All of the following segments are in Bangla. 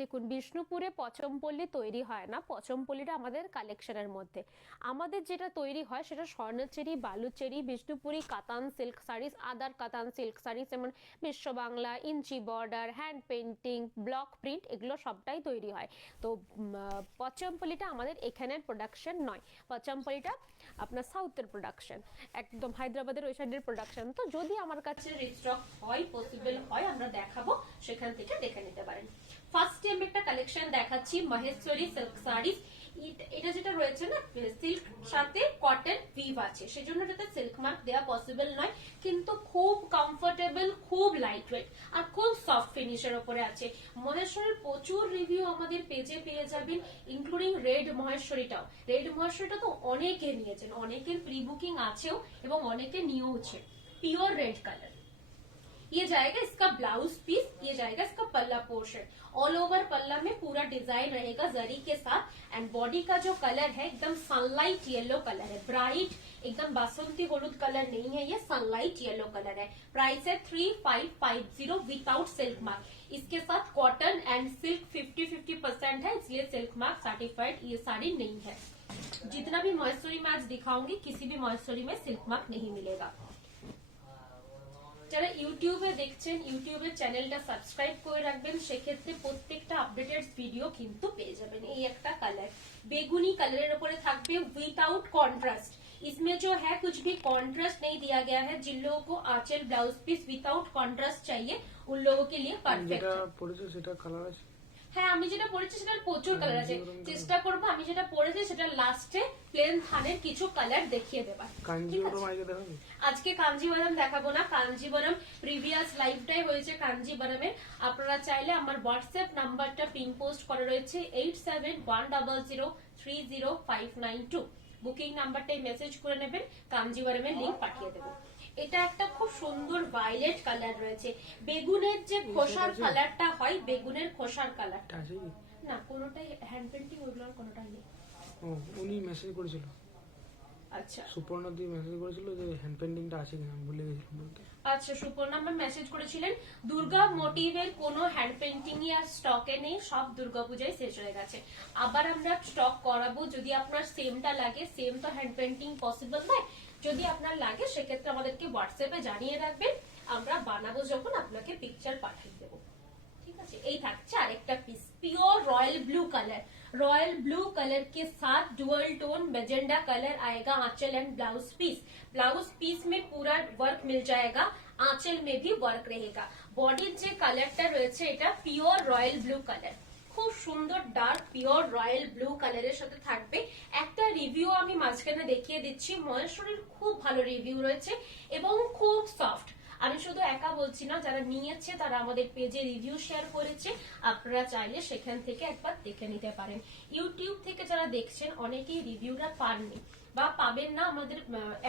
দেখুন, বিষ্ণুপুরে পচমপল্লী তৈরি হয় না। পচমপল্লীটা আমাদের কালেকশনের মধ্যে। আমাদের যেটা তৈরি হয় সেটা স্বর্ণচেরি, বালুচেরি, বিষ্ণুপুরি, কাতান সিল্ক শাড়িজ, আদার কাতান সিল্ক শাড়িজ, যেমন Biswa Bangla, inch border, hand painting, block print, এগুলো সবটাই তৈরি হয়। তো পচমপল্লীটা আমাদের এখানের প্রোডাকশন নয়। পচমপল্লীটা আপনার সাউথের প্রোডাকশন, একদম হায়দ্রাবাদের ওই সাইডের প্রোডাকশন। তো যদি আমার কাছে রিস্টক হয়, পসিবল হয়, আমরা দেখাবো, সেখান থেকে দেখে নিতে পারেন। ফার্স্ট টাইম একটা কালেকশন দেখাচ্ছি, মহেশ্বরী সিল্ক শাড়িজ। এটা যেটা রয়েছে না, সিল্ক সাথে কটন উইভ আছে, সেজন্য এটাতে সিল্ক মার্ক দেওয়া পসিবল নয়, কিন্তু খুব কমফোর্টেবল, খুব লাইট ওয়েট আর খুব সফট ফিনিশের উপরে আছে। মহেশ্বরীর প্রচুর রিভিউ আমাদের পেজে পেয়ে যাবেন, ইনক্লুডিং রেড মহেশ্বরীটাও। রেড মহেশ্বরীটা তো অনেকে নিয়েছেন, অনেকের প্রি বুকিং আছেও এবং অনেকে নিয়েওছে। Pure red colour. ये जाएगा इसका ब्लाउज पीस, ये जाएगा इसका पल्ला पोर्शन। ऑल ओवर पल्ला में पूरा डिजाइन रहेगा जरी के साथ। एंड बॉडी का जो कलर है एकदम सनलाइट येलो कलर है, ब्राइट एकदम बासंती हलूद कलर नहीं है, ये सनलाइट येलो कलर है। प्राइस है 3550 विदाउट सिल्क मार्क। इसके साथ कॉटन एंड सिल्क 50-50% है, इसलिए सिल्क मार्क सर्टिफाइड ये साड़ी नहीं है। जितना भी महेश्वरी में आज दिखाऊंगी, किसी भी महेश्वरी में सिल्क मार्क नहीं मिलेगा। যারা ইউটিউবে দেখছেন, ইউটিউবের চ্যানেলটা সাবস্ক্রাইব করে রাখবেন, সেক্ষেত্রে প্রত্যেকটা আপডেটেড ভিডিও কিন্তু পেয়ে যাবেন। এই একটা কালার বেগুনি কালারের উপরে থাকবে উইদাউট কন্ट्रास्ट। इसमें जो है कुछ भी कॉन्ट्रास्ट नहीं दिया गया है। जिन लोगों को आंचल ब्लाउज पीस विदाउट कॉन्ट्रास्ट चाहिए, उन लोगों के लिए परफेक्ट है। হ্যাঁ, আমি যেটা পরেছি সেটার প্রচুর কালার আছে। চেষ্টা করবো আমি যেটা পরেছি সেটা লাস্টে প্লেন থানের কিছু কালার দেখিয়ে দেবার। আজকে কাঞ্জিবরম দেখাবো না, কাঞ্জিবরম প্রিভিয়াস লাইভটাই হয়েছে কাঞ্জিবরমের। আপনারা চাইলে আমার হোয়াটসঅ্যাপ নাম্বারটা পিন পোস্ট করা রয়েছে 8710030592। বুকিং নাম্বারটাই মেসেজ করে নেবেন, কাঞ্জিবরমের লিংক পাঠিয়ে দেবো। এটা একটা খুব সুন্দর ভায়োলেট কালার রয়েছে। বেগুনের যে খোসার কালারটা হয়, বেগুনের খোসার কালারটা না, কোনোটাই হ্যান্ড পেন্টিং ওইগুলোর কোনোটাই নেই। উনি মেসেজ করেছিল, আচ্ছা সুপর্ণাদি মেসেজ করেছিল যে হ্যান্ড পেন্টিংটা আছে কিনা, ভুলে গেছিলাম বলতে। আচ্ছা, সুপর্ণা ম্যাম মেসেজ করেছিলেন। দুর্গা মোটিভের কোনো হ্যান্ড পেন্টিং আর স্টকে নেই, সব দুর্গাপূজায় শেষ হয়ে গেছে। আবার আমরা স্টক করাবো, যদি আপনার সেমটা লাগে। সেম তো হ্যান্ড পেন্টিং পসিবল নয়, যদি আপনার লাগে সেক্ষেত্রে আমাদেরকে হোয়াটসঅ্যাপে জানিয়ে রাখবেন, আমরা বানাবো যখন আপনাকে পিকচার পাঠিয়ে দেবো। ঠিক আছে, এই থাকছে আরেকটা piece, pure royal blue colour. Royal blue colour के साथ डुअल टोन मेजेंडा कलर आएगा आंचल and blouse piece. Blouse piece में पूरा वर्क मिल जाएगा, आंचल में भी वर्क रहेगा। बॉडी যে কালারটা রয়েছে এটা পিওর রয়্যাল ব্লু কালার, খুব সুন্দর ডার্ক পিওর রয়্যাল ব্লু কালারের সাথে থাকবে। একটা রিভিউ আমি মাঝখানে দেখিয়ে দিচ্ছি, মহেশ্বরীর খুব ভালো রিভিউ রয়েছে এবং খুব সফট। আমি শুধু একা বলছি না, যারা নিয়েছে তারা আমাদের পেজে রিভিউ শেয়ার করেছে, আপনারা চাইলে সেখান থেকে একবার দেখে নিতে পারেন। ইউটিউব থেকে যারা দেখছেন অনেকেই রিভিউটা পাননি বা পাবেন না, আমাদের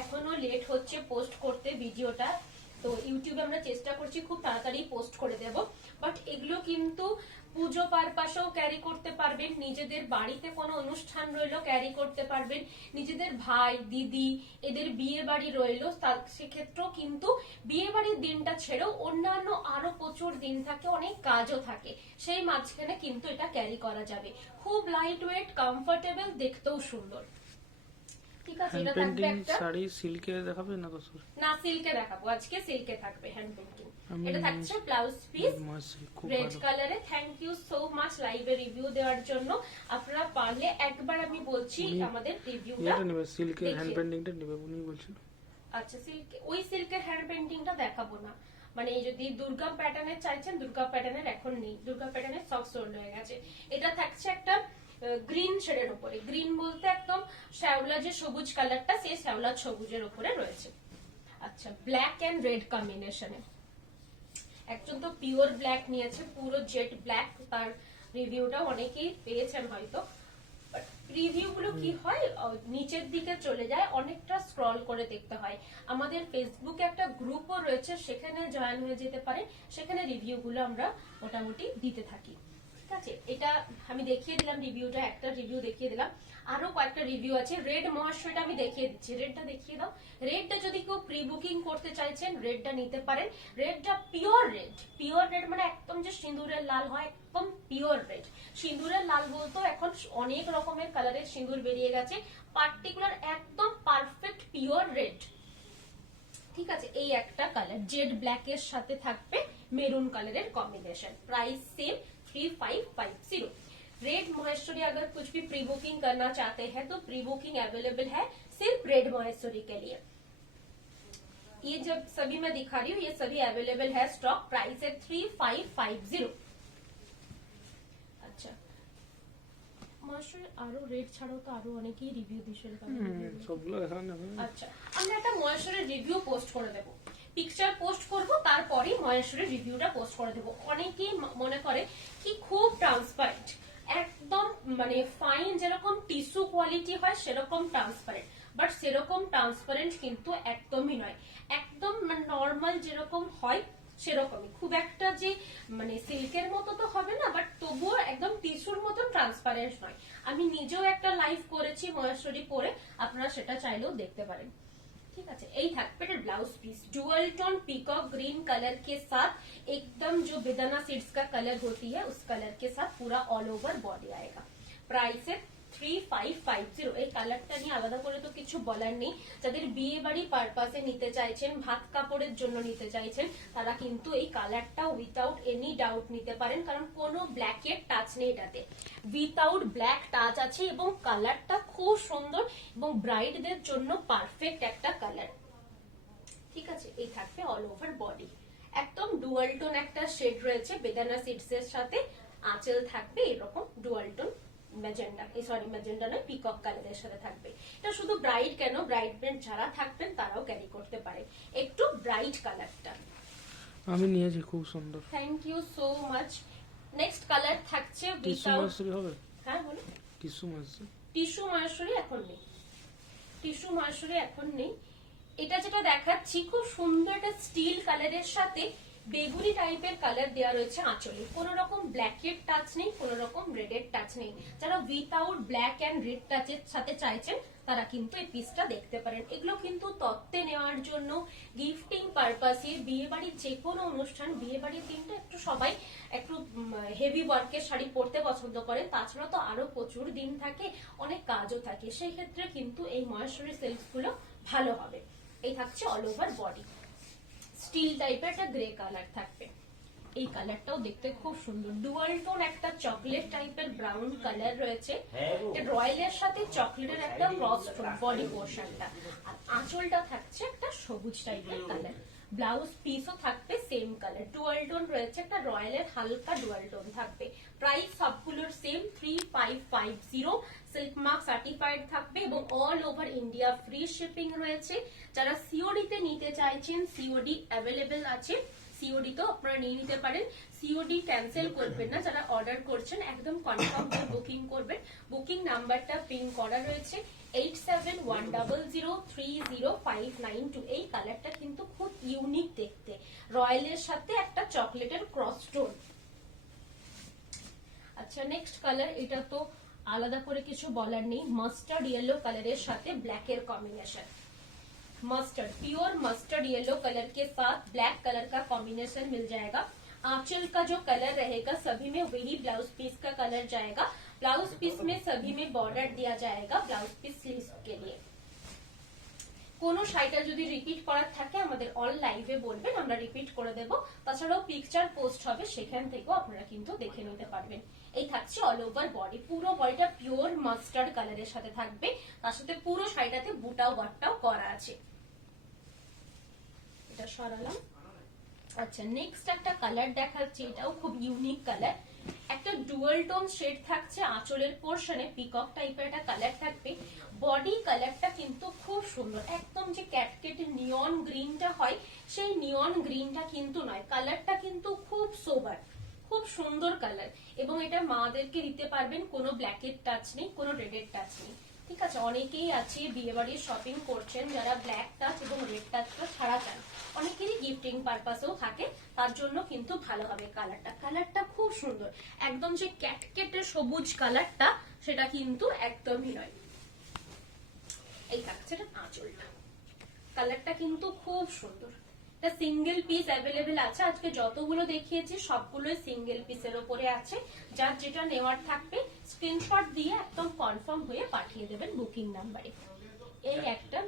এখনো লেট হচ্ছে পোস্ট করতে ভিডিওটা। তো ইউটিউবে আমরা চেষ্টা করছি খুব তাড়াতাড়ি পোস্ট করে দেব, বাট এগুলো কিন্তু পুজো পারপাসেও ক্যারি করতে পারবেন, নিজেদের বাড়িতে কোনো অনুষ্ঠান রইলো ক্যারি করতে পারবেন, নিজেদের ভাই দিদি এদের বিয়ে বাড়ি রইলো সেক্ষেত্রেও কিন্তু বিয়ে বাড়ির দিনটা ছেড়েও অন্যান্য আরো প্রচুর দিন থাকে, অনেক কাজও থাকে, সেই মাঝখানে কিন্তু এটা ক্যারি করা যাবে। খুব লাইট ওয়েট, কমফোর্টেবল, দেখতেও সুন্দর। ঠিক আছে, এটা থাকবে একটা শাড়ি সিল্কে দেখাবে না তো? না, সিল্কে দেখাবো, আজকে সিল্কে থাকবে হ্যান্ড পেন্টিং। এটা থাকছে ব্লাউজ পিস রেড কালারে। থ্যাংক ইউ সো মাচ লাইভে রিভিউ দেওয়ার জন্য। আপনারা পারলে একবার, আমি বলছি আমাদের রিভিউটা নেবে, সিল্কের হ্যান্ড পেন্টিংটা নেবে উনি বলছিল। আচ্ছা, সিল্ক, ওই সিল্কের হ্যান্ড পেন্টিংটা দেখাবো না, মানে যদি দুর্গা প্যাটার্নের চাইছেন, দুর্গা প্যাটার্নের এখন নেই, দুর্গা প্যাটার্নের সব সোল্ড হয়ে গেছে। এটা থাকছে একটা গ্রিন শেডের উপরে, গ্রিন বলতে একদম শ্যাওলা যে সবুজ কালারটা, সেই শ্যাওলা সবুজের উপরে রয়েছে। আচ্ছা, ব্ল্যাক এন্ড রেড কম্বিনেশনে। একজন তো পিওর ব্ল্যাক নিয়েছে, পুরো জেট ব্ল্যাক, তার রিভিউটা অনেকেই পেয়েছেন হয়তো। রিভিউ গুলো কি হয়, নিচের দিকে চলে যায়, অনেকটা স্ক্রল করে দেখতে হয়। আমাদের ফেসবুকে একটা গ্রুপও রয়েছে, সেখানে জয়েন হয়ে যেতে পারে, সেখানে রিভিউ গুলো আমরা মোটামুটি দিতে থাকি। ঠিক আছে, এটা আমি দেখিয়ে দিলাম রিভিউটা, একটা রিভিউ দেখিয়ে দিলাম, আরো কয়েকটা রিভিউ আছে। রেড ময়েশ্চারটা আমি দেখিয়ে দিচ্ছি, রেডটা দেখিয়ে দাও। রেডটা যদি কেউ প্রি বুকিং করতে চাইছেন রেডটা নিতে পারেন। রেডটা পিওর রেড, পিওর রেড মানে একদম যে সিঁদুরের লাল হয়, একদম পিওর রেড। সিঁদুরের লাল বলতো এখন অনেক রকমের কালারের সিঁদুর বেরিয়ে গেছে, পার্টিকুলার একদম পারফেক্ট পিওর রেড। ঠিক আছে, এই একটা কালার জেড ব্ল্যাক এর সাথে থাকবে মেরুন কালারের combination. Price same 3550। Red Maheshwari अगर कुछ भी प्री बुकिंग करना चाहते हैं तो प्री बुकिंग अवेलेबल है सिर्फ रेड महेश्वरी के लिए। ये जब सभी मैं दिखा रही हूँ ये सभी अवेलेबल है स्टॉक। प्राइस है 3550। আচ্ছা, ময়েশ্চার আরো রেড ছাড়াও তো আরো অনেকেই রিভিউ দিয়েছিল। সবগুলো দেখান না। আচ্ছা, আমরা একটা ময়েশ্চারের রিভিউ পোস্ট করে দেবো, পিকচার পোস্ট করব, তারপরে ময়েশ্চারের রিভিউটা পোস্ট করে দেবো। অনেকেই মনে করে কি খুব ট্রান্সপারেন্ট, একদম মানে ফাইন যেরকম টিস্যু কোয়ালিটি হয় সেরকম ট্রান্সপারেন্ট, বাট সেরকম ট্রান্সপারেন্ট কিন্তু একদমই নয়, একদম নর্মাল যেরকম হয় সেরকমই, খুব একটা যে মানে সিল্কের মতো তো হবে না, বাট তবুও একদম টিস্যুর মতো ট্রান্সপারেন্ট নয়। আমি নিজেও একটা লাইভ করেছি ময়েশ্চারি পরে, আপনারা সেটা চাইলেও দেখতে পারেন। ठीक है, यही থাকবে blouse piece dual tone peacock green colour के साथ, एकदम जो बेदाना सीड्स का कलर होती है उस कलर के साथ पूरा ऑल ओवर बॉडी आएगा। प्राइस है 3550। এই কালারটা নিয়ে আলাদা করে তো কিছু বলার নেই, যাদের বিয়ে বাড়ি পারপাসে নিতে চাইছেন, ভাত কাপড়ের জন্য নিতে চাইছেন, তারা কিন্তু এই কালারটা উইথাউট এনি ডাউট নিতে পারেন, কারণ কোনো ব্ল্যাকের টাচ নেই এটাতে, উইথাউট ব্ল্যাক টাচ আছে এবং কালারটা খুব সুন্দর এবং ব্রাইডদের জন্য পারফেক্ট একটা কালার। ঠিক আছে, এই থাকবে অল ওভার বডি, একদম ডুয়াল টোন একটা শেড রয়েছে বেদানা সিডস এর সাথে, আঁচল থাকবে এরকম dual tone magenta, sorry magenta নয়, পিকক কালারের সাথে থাকবে। এটা শুধু ব্রাইড কেন, ব্রাইডমেন্ট যারা থাকবেন তারাও ক্যারি করতে পারে, একটু ব্রাইট কালারটা। আমি নিয়েছি, খুব সুন্দর। Thank you so much. Next colour থাকছে টিস্যু ময়েশ্চারি হবে? হ্যাঁ বলো। টিস্যু ময়েশ্চারি, টিস্যু ময়েশ্চারি এখন নেই, টিস্যু ময়েশ্চারি এখন নেই। এটা যেটা দেখাচ্ছি খুব সুন্দর একটা স্টিল কালারের সাথে বেগুনি টাইপের কালার দেওয়া রয়েছে আঁচলে, কোন রকম ব্ল্যাকের টাচ নেই, কোন রকম রেডের টাচ নেই। যারা উইথাউট ব্ল্যাক এন্ড রেড টাচের সাথে চাইছেন তারা কিন্তু এই পিসটা দেখতে পারেন। এগুলো কিন্তু তত্ত্বে নেওয়ার জন্য, গিফটিং পারপাসে, বিয়ে বাড়ির যে কোনো অনুষ্ঠান, বিয়ে বাড়ির দিনটা একটু সবাই একটু হেভি ওয়ার্কের শাড়ি পরতে পছন্দ করে, তাছাড়া তো আরো প্রচুর দিন থাকে, অনেক কাজও থাকে, সেই ক্ষেত্রে কিন্তু এই ময়েশ্চারি সিল্কস গুলো ভালো হবে। এই থাকছে অল ওভার বডি, স্টিল টাইপের একটা গ্রে কালার থাকবে। এই কালারটাও দেখতে খুব সুন্দর, ডুয়াল টোন একটা চকলেট টাইপের ব্রাউন কালার রয়েছে, রয়্যালের সাথে চকলেটের একটা ক্রস টোন বডি পোর্শনটা, আর আঁচলটা থাকছে একটা সবুজ টাইপের কালার। ব্লাউজ পিসও থাকবে সেম কালার, ডুয়াল টোন রয়েছে, একটা রয়্যালের হালকা ডুয়াল টোন থাকবে। প্রাইস সবগুলোর সেম 3550। সিল্ক মার্ক সার্টিফাইড থাকবে এবং all over India free shipping রয়েছে। যারা সিওডি তে নিতে চাইছেন সিওডি অ্যাভেলেবেল আছে, সিওডি তো আপনারা নিয়ে নিতে পারেন, সিওডি ক্যান্সেল করবেন না। যারা অর্ডার করছেন একদম কনফার্ম করে বুকিং করবেন। বুকিং নাম্বারটা পিন করা রয়েছে 8710030592। এই কালারটা কিন্তু খুব ইউনিক দেখতে, রয়্যালের সাথে একটা চকলেটের ক্রস টোন। আচ্ছা, নেক্সট কালার, এটা তো আলাদা করে কিছু বলার নেই, মাস্টার্ড येलो কালারের সাথে ব্ল্যাক এর combination, mustard pure mustard yellow colour के साथ ब्लैक कलर का कॉम्बिनेशन मिल जाएगा। आंचल का जो कलर रहेगा सभी में वही ब्लाउज पीस का कलर जाएगा। ब्लाउज पीस में सभी में बॉर्डर दिया जाएगा ब्लाउज पीस स्लीव्स के लिए। কোনো শাড়িটা যদি রিপিট করার থাকে আমাদের অল লাইভে বলবেন, আমরা রিপিট করে দেব। তাছাড়াও পিকচার পোস্ট হবে, সেখান থেকেও আপনারা কিন্তু দেখে নিতে পারবেন। এই থাকছে অল ওভার বডি, পুরো বডিটা পিওর মাস্টার্ড কালারের সাথে থাকবে, তার সাথে পুরো শাড়িটাতে বুটাও ওয়ার্কটাও করা আছে। এটা সরালাম। আচ্ছা, নেক্সট একটা কালার দেখাচ্ছি, এটাও খুব ইউনিক কালার, একটা ডুয়াল টোন শেড থাকছে আঁচলের পোর্শনে, পিকক টাইপের একটা কালার থাকবে। বডি কালারটা কিন্তু খুব সুন্দর, একদম যে ক্যাটকেট নিয়ন গ্রিনটা হয় সেই নিয়ন গ্রিনটা কিন্তু নয়, কালারটা কিন্তু খুব সোবার, খুব সুন্দর কালার এবং এটা মাদেরকে দিতে পারবেন, কোনো ব্ল্যাকের টাচ নেই, কোনো রেডের টাচ নেই। ঠিক আছে, অনেকেই আছে বিয়ে বাড়ির শপিং করছেন যারা ব্ল্যাক টাচ এবং রেড টাচটা ছাড়া চান, অনেকেরই গিফটিং পারপাসেও থাকে, তার জন্য কিন্তু ভালো হবে কালারটা খুব সুন্দর, একদম যে ক্যাটকেটের সবুজ কালারটা সেটা কিন্তু একদমই নয়। এই থাকছে এটা আঁচলটা, কালারটা কিন্তু খুব সুন্দর। এটা সিঙ্গেল পিস অ্যাভেলেবেল আছে, আজকে যতগুলো দেখিয়েছি সবগুলোই সিঙ্গেল পিসের উপরে আছে। যার যেটা নেওয়ার থাকবে স্ক্রিনশট দিয়ে একদম কনফার্ম হয়ে পাঠিয়ে দেবেন বুকিং নাম্বারে। এই একটা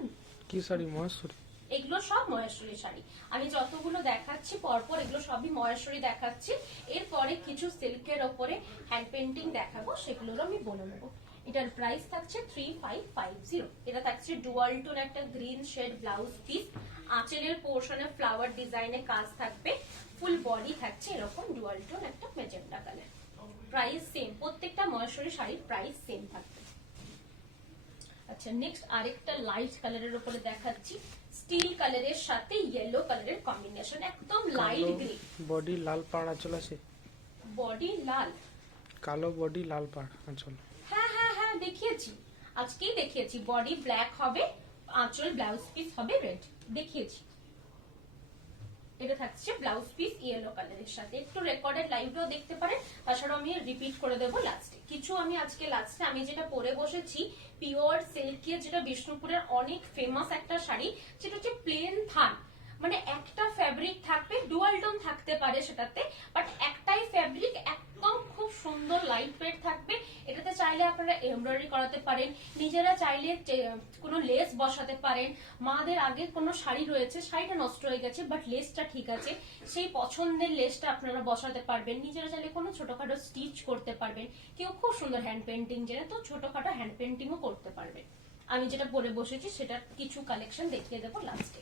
কি শাড়ি মহেশ্বরী? এগুলো সব মহেশ্বরী শাড়ি, আমি যতগুলো দেখাচ্ছি পরপর এগুলো সবই মহেশ্বরী দেখাচ্ছি। এরপরে কিছু সিল্কের ওপরে হ্যান্ড পেন্টিং দেখাবো, সেগুলোরও আমি বলে নেবো। এটার প্রাইস থাকছে 3550। এটা থাকছে ডুয়াল টোন একটা গ্রিন শেড ব্লাউজ পিস, আঁচলের পোর্শনে ফ্লাওয়ার ডিজাইনে কাজ থাকবে, ফুল বডি থাকছে এরকম ডুয়াল টোন একটা মেজেন্টা কালার। প্রাইস সেম, প্রত্যেকটা মহেশ্বরী শাড়ির প্রাইস সেম থাকবে। আচ্ছা, নেক্সট আরেকটা লাইট কালারের উপরে দেখাচ্ছি, স্টিল কালারের সাথে ইয়েলো কালারের কম্বিনেশন, একদম লাইট গ্রে। বডি লাল পাড় আঁচল আছে? বডি লাল, কালো বডি লাল পাড় আঁচল। হ্যাঁ হ্যাঁ হ্যাঁ দেখিয়েছি, আজকেই দেখিয়েছি। বডি ব্ল্যাক হবে, আঁচল ব্লাউজ পিস হবে রেড, দেখিয়েছি। এটা থাকছে ব্লাউজ পিস ইয়েলো কালারের সাথে, একটু রেকর্ডেড লাইভটাও দেখতে পারেন, তাছাড়া আমি রিপিট করে দেবো লাস্টে কিছু। আমি আজকে লাস্টে আমি যেটা পরে বসেছি পিওর সিল্কের, যেটা বিষ্ণুপুরের অনেক ফেমাস একটা শাড়ি, যেটা হচ্ছে প্লেন থান, মানে একটা ফ্যাব্রিক থাকবে, ডুয়াল টোন থাকতে পারে সেটাতে, বাট একটাই ফ্যাব্রিক, একদম খুব সুন্দর লাইট ওয়েট থাকবে। এটাতে চাইলে আপনারা এমব্রয়ডারি করাতে পারেন, নিজেরা চাইলে কোনো লেস বসাতে পারেন। মাদের আগে কোনো শাড়ি রয়েছে, শাড়িটা নষ্ট হয়ে গেছে বাট লেসটা ঠিক আছে, সেই পছন্দের লেসটা আপনারা বসাতে পারবেন। নিজেরা চাইলে কোনো ছোটখাটো স্টিচ করতে পারবেন, কেউ খুব সুন্দর হ্যান্ড পেন্টিং জানে তো ছোটখাটো হ্যান্ড পেন্টিংও করতে পারবেন। আমি যেটা পরে বসেছি সেটার কিছু কালেকশন দেখিয়ে দেবো লাস্টে।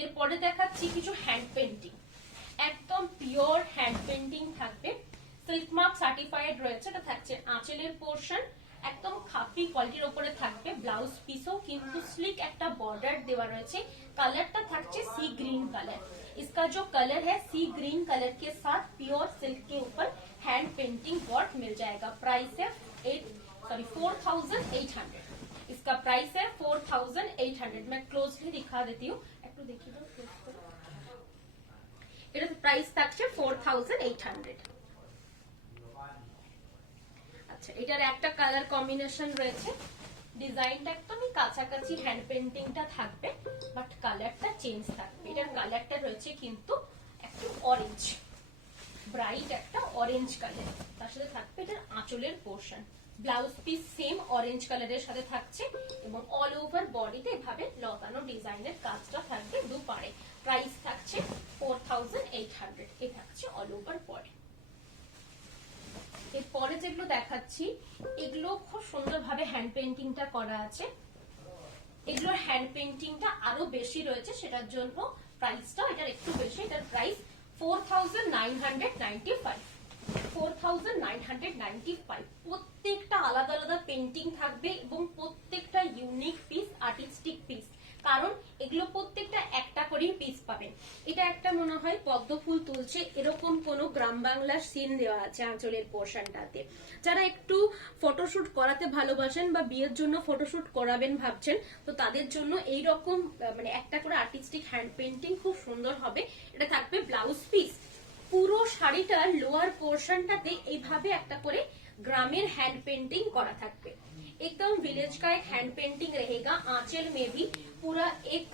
এরপরে দেখাচ্ছি কিছু হ্যান্ড পেন্টিং, একদম পিওর হ্যান্ড পেন্টিং থাকবে, সিল্ক মার্ক সার্টিফাইড রয়েছে। এটা থাকছে আঁচলের পোর্শন, একদম খাপি কোয়ালিটির উপরে থাকবে, ব্লাউজ পিসও কিন্তু স্লিক একটা বর্ডার দেওয়া রয়েছে। कलर থাকছে सी ग्रीन कलर, इसका जो कलर है सी ग्रीन कलर के साथ प्योर सिल्क के ऊपर हैंड पेंटिंग वर्क मिल जाएगा। प्राइस है 4800, इसका प्राइस है 4800। मैं क्लोजली दिखा देती हूँ, একটু দেখিয়ে দাও ক্লোজ করে। এটার প্রাইস থাকছে 4800। আচ্ছা, এটার একটা কালার কম্বিনেশন রয়েছে, ডিজাইনটা একদমই কাছাকাছি হ্যান্ড পেন্টিংটা থাকবে বাট কালারটা চেঞ্জ থাকবে। এটার কালারটা রয়েছে কিন্তু একটু অরেঞ্জ, ব্রাইট একটা অরেঞ্জ কালার, তার সাথে থাকবে এটার আঁচলের portion, blouse piece same orange কালারের সাথে থাকছে এবং অল ওভার বডিতে এভাবে লতানো ডিজাইনের কাজটা থাকবে দুপারে। প্রাইস থাকছে 4800, এ থাকছে অল ওভার বডি। এরপরে যেগুলো দেখাচ্ছি এগুলো খুব সুন্দরভাবে হ্যান্ড পেন্টিংটা করা আছে, এগুলোর হ্যান্ড পেন্টিংটা আরো বেশি রয়েছে, সেটার জন্য প্রাইসটা এটার একটু বেশি। এটার প্রাইস 4995, 4995। প্রত্যেকটা আলাদা আলাদা পেন্টিং থাকবে এবং প্রত্যেকটা ইউনিক পিস, আর্টিস্টিক পিস, কারণ এগুলো প্রত্যেকটা একটা করেই পিস পাবেন। এটা একটা মনে হয় পদ্ম ফুল তুলছে এরকম কোন গ্রাম বাংলার সিন দেওয়া আছে আঁচলের পোর্শনটাতে। যারা একটু ফটোশুট করাতে ভালোবাসেন বা বিয়ের জন্য ফটোশুট করাবেন ভাবছেন, তো তাদের জন্য এইরকম মানে একটা করে আর্টিস্টিক হ্যান্ড পেন্টিং খুব সুন্দর হবে। এটা থাকবে ব্লাউজ পিস, পুরো শাড়িটার লোয়ার পোর্শনটাতে এইভাবে একটা করে ग्रामीण हैंड पेंटिंग करा थकबे, एकदम विलेज का एक हैंड पेंटिंग रहेगा। आंचल में भी पूरा एक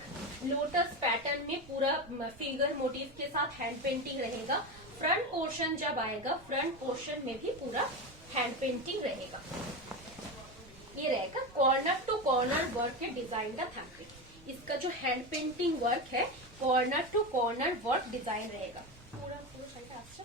लोटस पैटर्न में पूरा फिगर मोटिव के साथ हैंड पेंटिंग रहेगा। फ्रंट पोर्शन जब आएगा, फ्रंट पोर्शन में भी पूरा हैंड पेंटिंग रहेगा। ये रहेगा कॉर्नर टू कॉर्नर वर्क के डिजाइन का थकबे। इसका जो हैंड पेंटिंग वर्क है corner to corner work design रहेगा। पूरा पूरा साइड अच्छा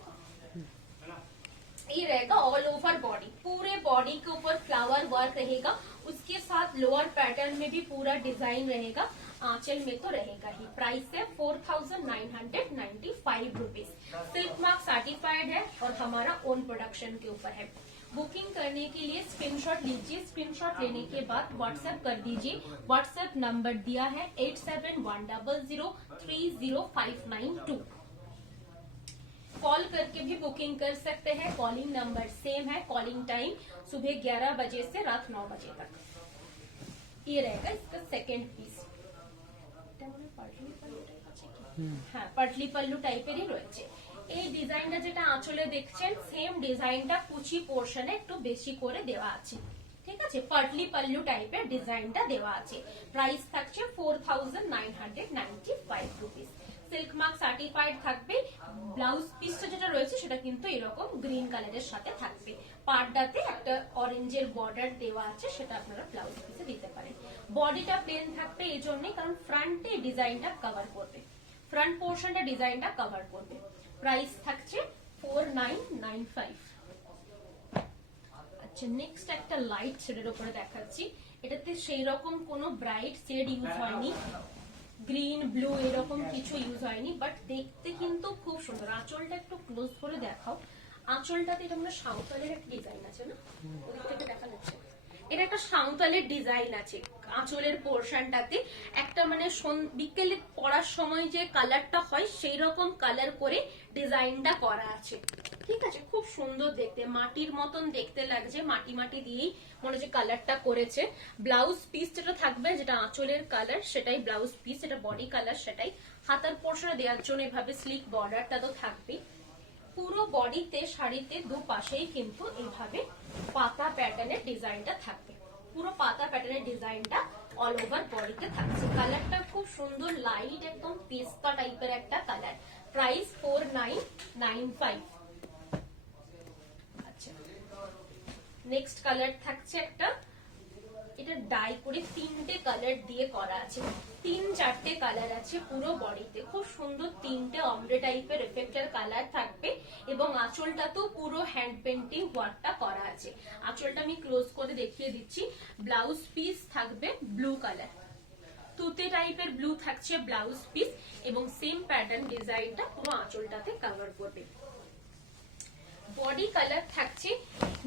ये रहेगा ऑल ओवर बॉडी, पूरे बॉडी के ऊपर फ्लावर वर्क रहेगा, उसके साथ लोअर पैटर्न में भी पूरा डिजाइन रहेगा, आंचल में तो रहेगा ही। प्राइस है 4995 रुपीज। सिल्क मार्क सर्टिफाइड है और हमारा ओन प्रोडक्शन के ऊपर है। बुकिंग करने के लिए स्क्रीनशॉट लीजिए, स्क्रीनशॉट लेने के बाद व्हाट्सएप कर दीजिए। व्हाट्सएप नंबर दिया है 8710030592। कॉल करके भी बुकिंग कर सकते हैं। कॉलिंग नंबर सेम है। कॉलिंग टाइम सुबह 11 बजे से रात 9 बजे तक। ये रहेगा इसका सेकेंड पिस। হ্যাঁ পাটলি পাল্লু টাইপেরই রয়েছে। এই ডিজাইনটা যেটা আঁচলে দেখছেন সেম ডিজাইনটা কুচি পোর্শনে একটু বেশি করে দেওয়া আছে। ঠিক আছে, পাটলি পাল্লু টাইপের ডিজাইনটা দেওয়া আছে। প্রাইস থাকছে 4995 রুপিস। সিল্ক মার্ক সার্টিফাইড থাকবে। ব্লাউজ পিসটা যেটা রয়েছে সেটা কিন্তু এরকম গ্রিন কালারের সাথে থাকবে। পাড়টাতে একটা অরেঞ্জের বর্ডার দেওয়া আছে, সেটা আপনারা ব্লাউজ পিসে দিতে পারেন। বডিটা প্লেন থাকবে এই জন্যই কারণ ফ্রন্টে ডিজাইনটা কভার করবে, ফ্রন্ট পোর্শনটা ডিজাইনটা কভার করবে। প্রাইস থাকছে 4995। আচ্ছা, নেক্সট একটা লাইট শেডের উপরে দেখাচ্ছি। এটাতে সেই রকম কোনো ব্রাইট শেড ইউজ হয়নি, গ্রিন ব্লু এরকম কিছু ইউজ হয়নি, বাট দেখতে কিন্তু খুব সুন্দর। আঁচলটা একটু ক্লোজ করে দেখাও। আঁচলটাতে এটা মানে সাঁওতালের একটা ডিজাইন আছে না, ওদিক থেকে দেখা যাচ্ছে। এটা একটা সাঁওতালের ডিজাইন আছে আঁচলের পোর্শনটাতে। একটা মানে বিকেলে পড়ার সময় যে কালারটা হয় সেই রকম কালার করে ডিজাইনটা করা আছে। ঠিক আছে, খুব সুন্দর দেখতে, মাটির মতন দেখতে লাগছে। মাটি মাটি দিয়েই মনে হচ্ছে কালারটা করেছে। ব্লাউজ পিস যেটা থাকবে, যেটা আঁচলের কালার সেটাই ব্লাউজ পিস, যেটা বডি কালার সেটাই। হাতার পোর্শনে দেওয়ার জন্য এভাবে স্লিক বর্ডারটা তো থাকবেই। পুরো বডিতে শাড়িতে দুপাশেই কিন্তু এইভাবে পাতা প্যাটার্নের ডিজাইনটা থাকবে। পুরো পাতা প্যাটার্নের ডিজাইনটা অল ওভার বডিতে থাকছে। কালারটা খুব সুন্দর, লাইট একদম পেস্তা টাইপের একটা কালার। প্রাইস 4995। আচ্ছা, নেক্সট কালার থাকছে একটা, এটা ডাই করে 3টে কালার দিয়ে করা আছে। 3-4টে কালার আছে পুরো বডিতে। খুব সুন্দর 3টে অমব্রে টাইপের এফেক্টের কালার থাকবে এবং আঁচলটা তো পুরো হ্যান্ড পেন্টিং ওয়ার্কটা করা আছে। আঁচলটা আমি ক্লোজ করে দেখিয়ে দিচ্ছি। ব্লাউজ পিস থাকবে ব্লু কালার, তুতে টাইপের ব্লু থাকছে ব্লাউজ পিস এবং সেম প্যাটার্ন ডিজাইনটা পুরো আঁচলটাতে কভার করবে। বডি কালার থাকছে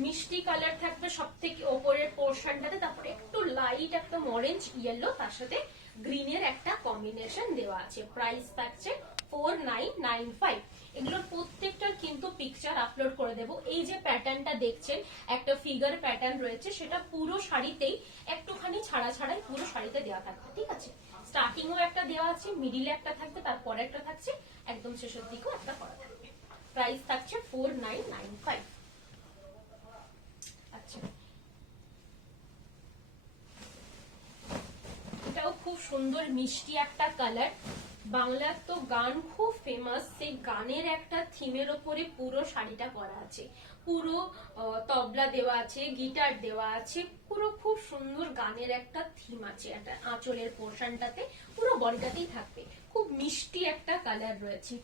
মিষ্টি কালার থাকবে সব থেকে ওপরের পোর্শনটাতে, তারপরে একটু লাইট একটা অরেঞ্জ ইয়েলো, তার সাথে গ্রিনের একটা কম্বিনেশন দেওয়া আছে। প্রাইস থাকছে 4995। এগুলোর প্রত্যেকটার কিন্তু পিকচার আপলোড করে দেব। এই যে প্যাটার্নটা দেখছেন একটা ফিগার প্যাটার্ন রয়েছে, সেটা পুরো শাড়িতেই একটুখানি ছাড়া ছাড়াই পুরো শাড়িতে দেওয়া থাকবে। ঠিক আছে, স্টার্টিংও একটা দেওয়া আছে, মিডিলে একটা থাকবে, তারপরে একটা থাকছে, একদম শেষের দিকেও একটা করা থাকবে। প্রাইস থাকছে 4995। আচ্ছা, এটাও খুব সুন্দর মিষ্টি একটা কালার। বাংলার তো গান খুব ফেমাস, সেই গানের একটা থিমের ওপরে পুরো শাড়িটা করা আছে। পুরো তবলা দেওয়া আছে, গিটার দেওয়া আছে, পুরো খুব সুন্দর গানের একটা থিম আছে। একটা আঁচলের পোর্শনটাতে পুরো বডিটাতেই থাকবে। খুব মিষ্টি একটা কালার রয়েছে।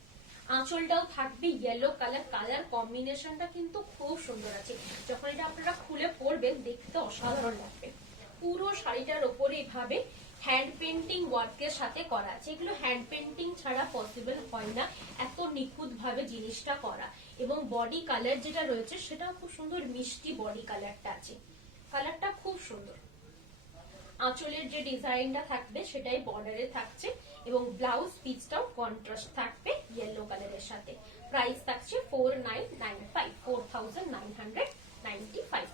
আঁচলটাও থাকবে ইয়েলো কালার। কালার কম্বিনেশনটা কিন্তু খুব সুন্দর আছে। যখন এটা আপনারা খুলে পরবেন দেখতে অসাধারণ লাগবে। পুরো শাড়িটার ওপরে এভাবে হ্যান্ড পেন্টিং ওয়ার্কের সাথে করা আছে। এগুলো হ্যান্ড পেন্টিং ছাড়া পসিবল হয় না, এত নিখুঁত ভাবে জিনিসটা করা। এবং বডি কালার যেটা রয়েছে সেটাও খুব সুন্দর, মিষ্টি বডি কালারটা আছে। কালারটা খুব সুন্দর। আঁচলের যে ডিজাইনটা থাকবে সেটাই বর্ডারে থাকছে এবং ব্লাউজ পিসটাও কন্ট্রাস্ট থাকবে ইয়েলো কালারের সাথে। প্রাইস থাকছে 4995, 4995।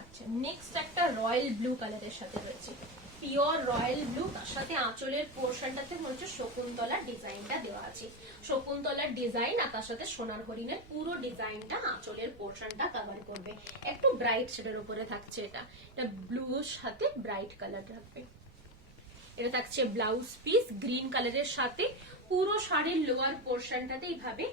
আচ্ছা, নেক্সট একটা রয়্যাল ব্লু কালারের সাথে রয়েছে, পিওর রয়্যাল ব্লু। তার সাথে আঁচলের পোর্শনটাতে হচ্ছে শকুন্তলার ডিজাইনটা দেওয়া আছে। শকুন্তলার ডিজাইন আর তার সাথে সোনার হরিণের পুরো ডিজাইনটা আঁচলের পোর্শনটা কভার করবে। একটু ব্রাইট শেডের উপরে থাকছে এটা ব্লুর সাথে ব্রাইট কালার থাকবে। এটা থাকছে ব্লাউজ পিস গ্রিন কালারের সাথে। পুরো শাড়ির লোয়ার পোর্শনটাতে এইভাবে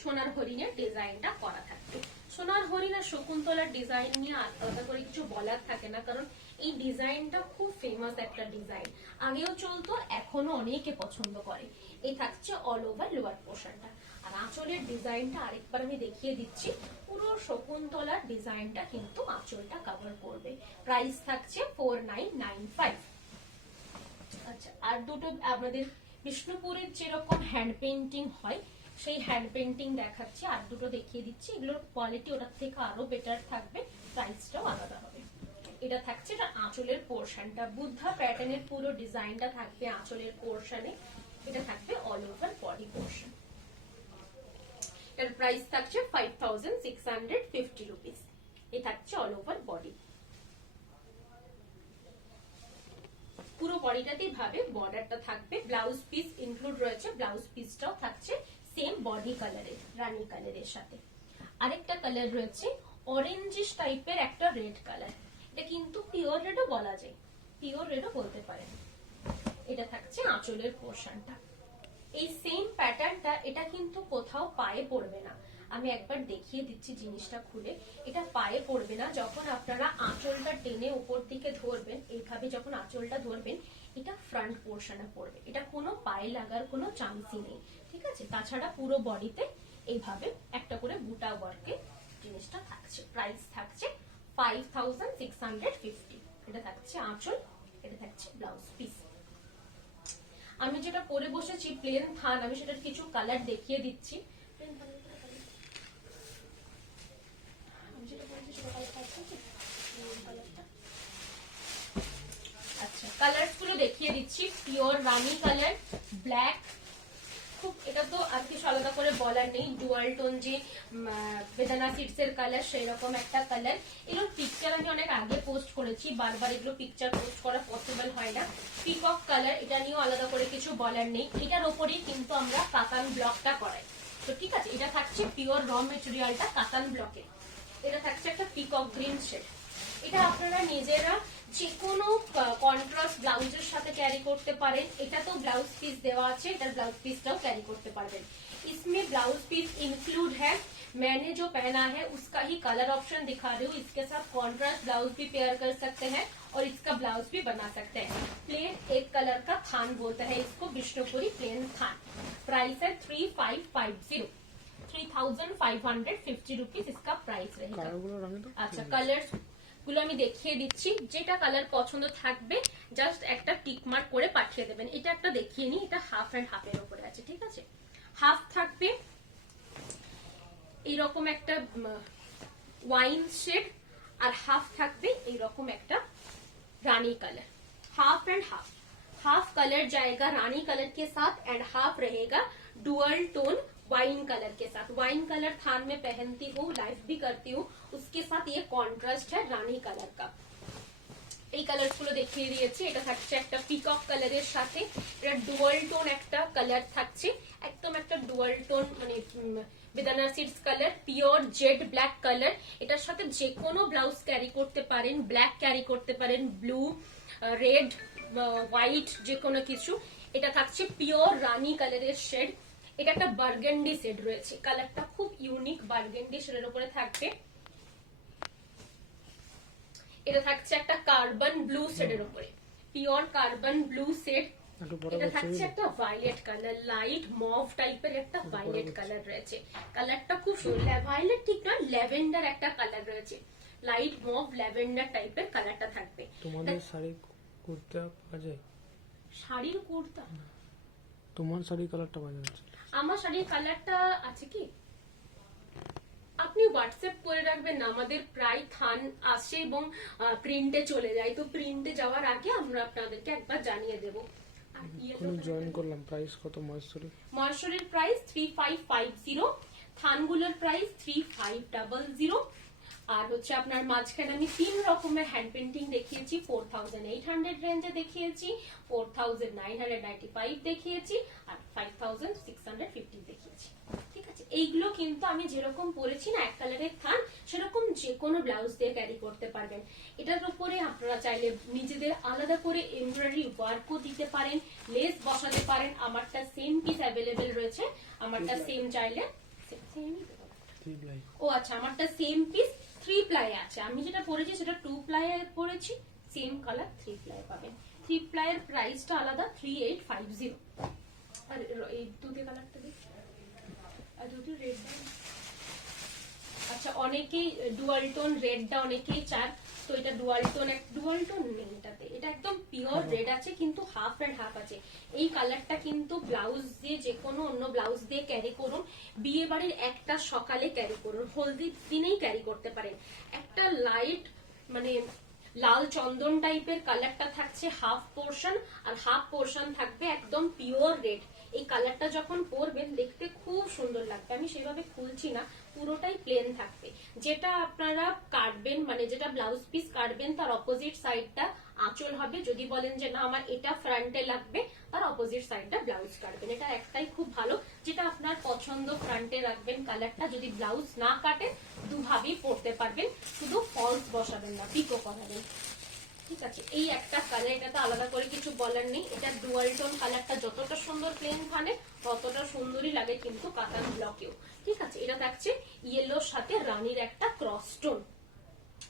সোনার হরিণের ডিজাইনটা করা থাকবে। সোনার হরিণ আর শকুন্তলার ডিজাইন নিয়ে আলাদা করে কিছু বলার থাকে না, কারণ এই ডিজাইনটা খুব ফেমাস একটা ডিজাইন। আগেও চলতো, এখনো অনেকে পছন্দ করে। এই থাকছে অল ওভার লোয়ার পোর্শনটা। আর আঁচলের ডিজাইনটা আরেকবার আমি দেখিয়ে দিচ্ছি। পুরো শকুন্তলার ডিজাইনটা কিন্তু আঁচলটা কভার করবে। প্রাইস থাকছে 4995। আচ্ছা, আর দুটো আমাদের বিষ্ণুপুরের যেরকম হ্যান্ড পেইন্টিং হয় সেই হ্যান্ড পেইন্টিং দেখাচ্ছি। আর দুটো দেখিয়ে দিচ্ছি, এগুলোর কোয়ালিটি ওটার থেকে আরো বেটার থাকবে, প্রাইসটাও আলাদা হবে। এটা থাকছে এটা আঁচলের পোর্শনটা, বুদ্ধা প্যাটার্নের পুরো ডিজাইনটা থাকবে আঁচলের পোর্শনে। এটা থাকবে অল ওভার বডি পোর্শন। এর প্রাইস থাকছে 5650 রুপিস। এই থাকছে অল ওভার বডি। পুরো বডিটাতেই ভাবে বর্ডারটা থাকবে, ব্লাউজ পিস ইনক্লুড রয়েছে, ব্লাউজ পিসটাও থাকছে সেম বডি কালারের, রানী কালারের সাথে। আরেকটা কালার রয়েছে অরেঞ্জিশ টাইপের একটা রেড কালার, এটা কিন্তু পিওর রেডও বলা যায়, পিওর রেডও বলতে পারেন। এটা থাকছে আঁচলের পোর্শনটা। এই সেম প্যাটার্নটা এটা কিন্তু কোথাও পায়ে পড়বে না, আমি একবার দেখিয়ে দিচ্ছি জিনিসটা খুলে। এটা পায়ে পড়বে না, যখন আপনারা আঁচলটা টেনে উপর দিকে ধরবেন, এইভাবে যখন আঁচলটা ধরবেন এটা ফ্রন্ট পোর্শনে পড়বে, এটা কোনো পায়ে লাগার কোনো চান্সই নেই, ঠিক আছে। তাছাড়া পুরো বডিতে এইভাবে একটা করে বুটা ওয়ার্কে জিনিসটা থাকছে। প্রাইস থাকছে 5650। এটা থাকছে আঁচল, এটা থাকছে ব্লাউজ পিস। আমি যেটা পরে বসেছি প্লেন থান, আমি সেটার কিছু কালার দেখিয়ে দিচ্ছি। আচ্ছা, কালার গুলো দেখিয়ে দিচ্ছি। পিওর রানী কালার, ব্ল্যাক, খুব এটা তো আর কিছু আলাদা করে বলার নেই। ডুয়াল টোন যে বেদানা সিডস এর কালার, সেই রকম একটা কালার। এগুলো পিকচার আমি অনেক আগে পোস্ট করেছি, বারবার এগুলো পিকচার পোস্ট করা পসিবল হয় না। পিকক কালার, এটা নিয়েও আলাদা করে কিছু বলার নেই। এটার ওপরেই কিন্তু আমরা কাতান ব্লকটা করাই, তো ঠিক আছে। এটা থাকছে পিওর র মেটেরিয়ালটা কাতান ব্লকে। এটা থাকছে একটা পিকক গ্রিন শেড। এটা আপনারা নিজেরা যে কোনো কন্ট্রাস্ট ব্লাউজের সাথে ক্যারি করতে পারেন। এটা তো ব্লাউজ পিস দেওয়া আছে, এটার ব্লাউজ পিসটাও ক্যারি করতে পারবেন। इसमें ब्लाउज पीस इंक्लूड है, मैंने जो पहना है उसका ही कलर ऑप्शन दिखा रही हूँ। इसके साथ कॉन्ट्रास्ट ब्लाउज भी पेयर कर सकते हैं और इसका ब्लाउज भी बना सकते हैं। प्लेन एक कलर का थान बोलते हैं इसको, विष्णुपुरी प्लेन थान। प्राइस है 3550, 3550 रुपीज इसका प्राइस रहेगा। अच्छा, कलर গুলো আমি দেখিয়ে দিচ্ছি, যেটা কালার পছন্দ থাকবে জাস্ট একটা টিক মার্ক করে পাঠিয়ে দেবেন। এটা একটা দেখিয়ে নি, এটা হাফ এন্ড হাফের উপরে আছে, ঠিক আছে। হাফ থাকবে এইরকম একটা ওয়াইন শেড, আর হাফ থাকবে এইরকম একটা रानी colour. Half and half, half colour जाएगा रानी कलर के साथ एंड हाफ रहेगा डुअल टोन वाइन कलर के साथ। वाइन कलर थान में पहनती हूँ, लाइफ भी करती हूँ, उसके साथ ये कॉन्ट्रास्ट है रानी कलर का। এই কালার গুলো দেখিয়ে দিয়েছি। এটা থাকছে একটা পিকক কালারের সাথে, এটা ডুয়াল টোন একটা কালার থাকছে, একদম একটা ডুয়াল টোন মানে বেদানা seeds colour, pure jet black colour. এটার সাথে যে কোনো ব্লাউজ ক্যারি করতে পারেন, ব্ল্যাক ক্যারি করতে পারেন, ব্লু, রেড, হোয়াইট, যে কোনো কিছু। এটা থাকছে পিওর রানী কালারের শেড। এটা একটা বার্গেন্ডি শেড রয়েছে, কালারটা খুব ইউনিক, বার্গেন্ডি শেডের উপরে থাকবে। এটা থাকছে একটা কার্বন ব্লু শেডের উপরে, পিওর কার্বন ব্লু শেড। এটা থাকছে একটা ভায়োলেট কালার, লাইট মভ টাইপের একটা ভায়োলেট কালার রয়েছে। কালারটা খুব সুন্দর, ভায়োলেট ঠিক নয়, ল্যাভেন্ডার একটা কালার রয়েছে, লাইট মভ ল্যাভেন্ডার টাইপের কালারটা থাকবে। তোমাদের শাড়ি কুর্তা পাওয়া যায়? শাড়ির কুর্তা? তোমার শাড়ির কালারটা পাওয়া যাচ্ছে? আমার শাড়ির কালারটা আছে কি, আপনি হোয়াটসঅ্যাপ করে রাখবেন না। আমাদের প্রায় থান আসে এবং প্রিন্টে চলে যায়, তো প্রিন্টে যাওয়ার আগে আমরা আপনাদেরকে একবার জানিয়ে দেবো। আর জয়েন করলাম, প্রাইস কত মহেশ্বরী? মহেশ্বরীর প্রাইস 3550, থানগুলোর প্রাইস 3500। আর হচ্ছে আপনার মাঝখানে আমি 3 রকমের হ্যান্ড পেন্টিং দেখিয়েছি, 4800 রেঞ্জে দেখিয়েছি, 4995 দেখিয়েছি, আর 5650 দেখিয়েছি, ঠিক আছে। এইগুলো কিন্তু আমি যেরকম পরেছি না, এক কালারের থান, সেরকম যে কোনো ব্লাউজ দিয়ে ক্যারি করতে পারবেন। এটার উপরে আপনারা চাইলে নিজেদের আলাদা করে এমব্রয়ডারি ওয়ার্কও দিতে পারেন, লেস বসাতে পারেন। আমারটা সেম পিস অ্যাভেলেবেল রয়েছে, আমারটা সেম চাইলে ও আচ্ছা, আমারটা সেম পিস 3 প্লাই আছে। আমি যেটা পরেছি সেটা 2 প্লাই পরেছি, সেম কালার 3 প্লাই পাবেন। 3 প্লাইয়ের প্রাইসটা আলাদা, 3850। আর এই দুটো কালারটা দেখি, আর দুটো রেড। আচ্ছা, অনেকেই ডুয়াল টোন রেডটা অনেকেই চান, তো এটা ডুয়াল টোন নেই এটাতে, এটা একদম পিওর রেড আছে, কিন্তু হাফ এন্ড হাফ আছে। এই কালারটা কিন্তু ব্লাউজ দিয়ে, যে কোনো অন্য ব্লাউজ দিয়ে ক্যারি করুন, বিয়ে বাড়ির একটা সকালে ক্যারি করুন, হলদির দিনেই ক্যারি করতে পারেন। একটা লাইট মানে লাল চন্দন টাইপের কালারটা থাকছে হাফ পোর্শন, আর হাফ পোর্শন থাকবে একদম পিওর রেড। এই কালারটা যখন পরবেন দেখতে খুব সুন্দর লাগবে। আমি সেভাবে খুলছি না, পুরোটাই প্লেন থাকবে। যেটা আপনারা কাটবেন, মানে যেটা ব্লাউজ পিস কাটবেন তার অপোজিট সাইডটা আঁচল হবে। যদি বলেন যে না আমার এটা ফ্রন্টে লাগবে, তার অপোজিট সাইডটা ব্লাউজ কাটবেন। এটা একটাই খুব ভালো, যেটা আপনার পছন্দ ফ্রন্টে রাখবেন কালারটা। যদি ব্লাউজ না কাটে দুভাবেই পরতে পারবেন, শুধু ফলস বসাবেন না, পিকো করাবেন। ঠিক আছে, এই একটা কালার, এটা তো আলাদা করে কিছু বলার নেই। এটা ডুয়াল টোন কালারটা যতটা সুন্দর প্লেন থানে ততটা সুন্দরই লাগে কিন্তু কাতান ব্লকেও। ঠিক আছে, এটা থাকছে ইয়েলোর সাথে রানীর একটা ক্রস টোন।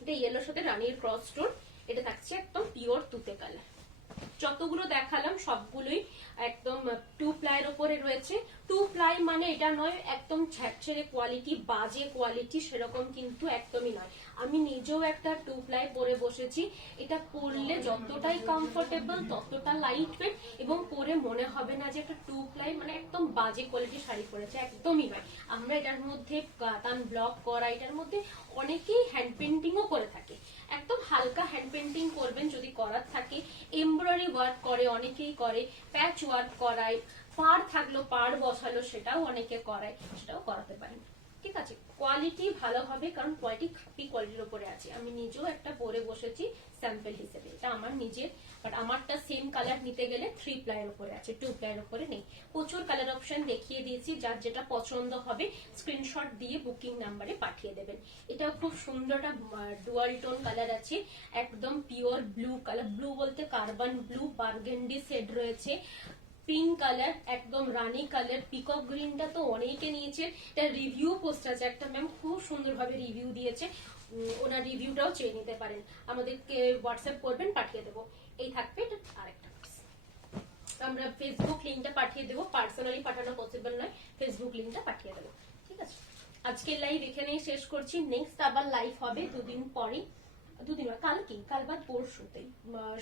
এটা ইয়েলোর সাথে রানীর ক্রস টোন। এটা থাকছে একদম পিওর তুতে কালার। যতগুলো দেখালাম সবগুলোই একদম 2 প্লাইয়ের উপরে রয়েছে। 2 প্লাই মানে এটা নয় একদম ছেড়ে কোয়ালিটি, বাজে কোয়ালিটি, সেরকম কিন্তু একদমই নয়। আমি নিজেও একটা 2 প্লাই পরে বসেছি। এটা পরলে যতটাই কমফোর্টেবল ততটা লাইট ওয়েট, এবং পরে মনে হবে না যে একটা 2 প্লাই মানে একদম বাজে কোয়ালিটি শাড়ি পরেছে, একদমই নয়। আমরা এটার মধ্যে কাতান ব্লক করা, এটার মধ্যে অনেকেই হ্যান্ড পেন্টিংও করে থাকে। একদম হালকা হ্যান্ড পেন্টিং করবেন যদি করার থাকে, এমব্রয়ডারি ওয়ার্ক করে অনেকেই করে, প্যাচ ওয়ার্ক করায়, পাড় থাকলো পাড় বসালো সেটাও অনেকে করায়, সেটাও করাতে পারেন। ঠিক আছে, কোয়ালিটি ভালো হবে কারণ কোয়ালিটি খাঁটি কোয়ালিটির উপরে আছে। আমি নিজেও একটা পরে বসেছি স্যাম্পল হিসেবে, এটা আমার নিজের, বাট আমারটা সেম কালার নিতে গেলে 3 প্লাইয়ের উপরে আছে, 2 প্লাইয়ের উপরে নেই। প্রচুর কালার অপশন দেখিয়ে দিয়েছি, যার যেটা পছন্দ হবে স্ক্রিনশট দিয়ে বুকিং নাম্বারে পাঠিয়ে দেবেন। এটা খুব সুন্দর একটা ডুয়াল টোন কালার আছে, একদম পিওর ব্লু কালার, ব্লু বলতে কার্বন ব্লু, বার্গেন্ডি শেড রয়েছে, পিঙ্ক কালার, একদম রানী কালার, পিকক গ্রিনটা তো অনেকে নিয়েছে। এটা রিভিউ পোস্ট আছে, একটা ম্যাম খুব সুন্দরভাবে রিভিউ দিয়েছে, ওনার রিভিউটাও চেয়ে নিতে পারেন, আমাদেরকে হোয়াটসঅ্যাপ করবেন, পাঠিয়ে দেবো। এই থাকবে এটা আরেকটা piece। আমরা ফেসবুক লিঙ্কটা পাঠিয়ে দেবো, পার্সোনালি পাঠানো পসিবল নয়, ফেসবুক লিঙ্কটা পাঠিয়ে দেবো। ঠিক আছে, আজকের লাইভ এখানেই শেষ করছি। নেক্সট আবার লাইভ হবে দুদিন পরে, দুদিন কাল বাদ পরশুতেই,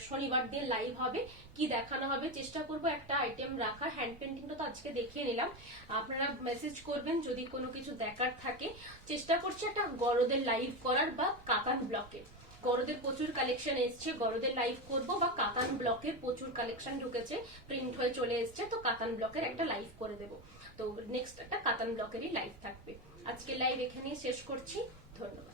শনিবার দিন লাইভ হবে। কি দেখানো হবে চেষ্টা করব একটা আইটেম রাখার। হ্যান্ড পেন্টিংটা তো আজকে দেখিয়ে নিলাম, আপনারা মেসেজ করবেন যদি কোনো কিছু দেখার থাকে। চেষ্টা করছি একটা গরদের লাইভ করার, বা কাতান ব্লকের, গরদের প্রচুর কালেকশন এসছে, গরদের লাইভ করব, বা কাতান ব্লকের প্রচুর কালেকশন ঢুকেছে, প্রিন্ট হয়ে চলে এসছে, তো কাতান ব্লকের একটা লাইভ করে দেব। তো নেক্সট একটা কাতান ব্লকেরই লাইভ থাকবে। আজকে লাইভ এখানেই শেষ করছি, ধন্যবাদ।